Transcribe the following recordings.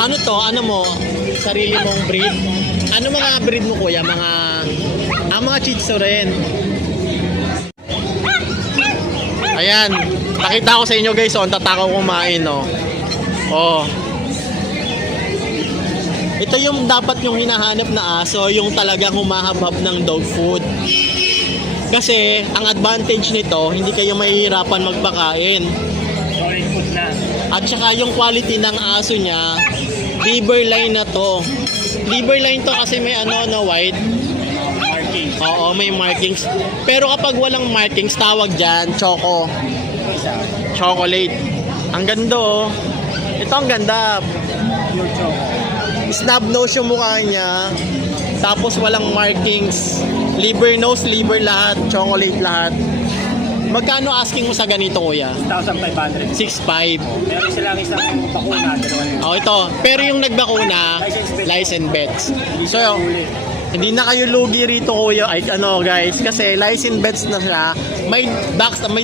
Ano to? Ano mo? Sarili mong breed? Ano mga breed mo kuya? Mga Shih Tzu rin. Ayan. Pakita ko sa inyo guys, ang tatakaw kumain, no. Oh. Ito yung dapat yung hinahanap na aso, yung talagang humahabab ng dog food. Kasi ang advantage nito, hindi kayo mahihirapan magpakain. Solid food na. At saka yung quality ng aso niya, liver line na to. Liver line to kasi may white. Marking. Oo, may markings. Pero kapag walang markings, tawag dyan, Isa. chocolate. Ang ganda oh. Ito ang ganda. Pure choco. Snub nose yung mukha niya. Tapos walang markings. Liver nose, liver lahat, chocolate lahat. Magkano asking mo sa ganito kuya? 1,500. 6.5. Meron silang isang bakuna, dalawa na yun. Oh, ito. Pero yung nagbakuna, license bets. So, hindi na kayo lugi rito kuya. Ay, guys, kasi license bets na siya. May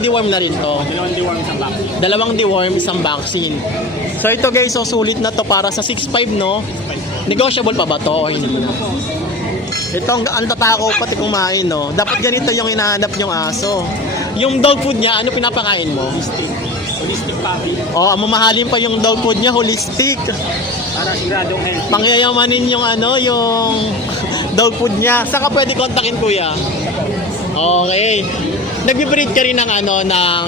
deworm na rin to. Dalawang deworm sa back. Dalawang deworm, isang vaccine. So ito guys, so sulit na to para sa 6.5 no. Negotiable pa ba to o hindi na? Ito ang tatakaw pati kumain no. Dapat ganito yung hinahanap yung aso. Yung dog food niya, ano pinapakain mo? Holistic puppy. Oh, mamahalin pa yung dog food niya, holistic. Para siguradong healthy. Pangyayamanin yung yung dog food niya. Saan ka pwede kontakin kuya? Okay. Nagbe-breed ka rin ng ng